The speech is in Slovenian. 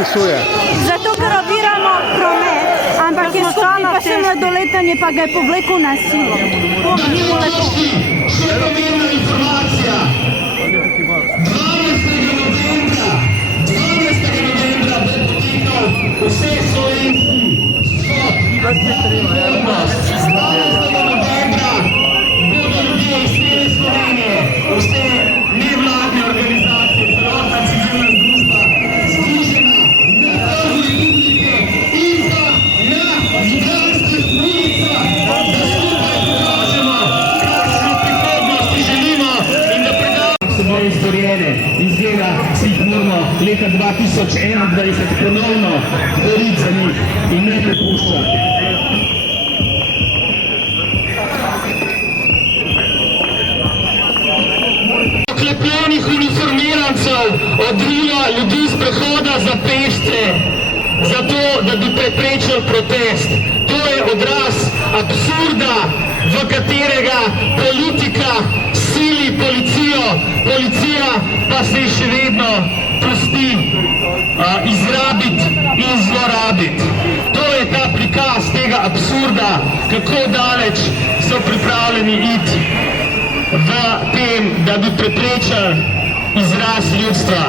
podpisuje? Zato, ker oviramo promet, ampak je skupaj pa še mladoletanje, pa ga je povlekel na silo. To ni mu lepo. Še pomembna informacija. 12. novembra bo potekal vse slovenski shod. 12. novembra bodo ljudje iz cele Slovenije, vse nevladne organizacije, celotna civilna družba, združena na trgu Republike in pa na Ljubljanskih ulicah, da skupaj pokažemo, kakšno prihodnost si želimo in da predamo so bile izborjene in zdaj si jih moramo leta 2021 ponovno boriti za njih in ne prepuščati. Oklepljenih uniformirancev odrilo ljudi z prehoda za pešce, zato, da bi preprečil protest. To je odraz absurda, v katerega politika sili policijo, policija pa se še vedno pusti izrabiti in zlorabiti. To je ta prikaz tega absurda, kako daleč so pripravljeni iti v tem, da bi preprečili izraz ljudstva.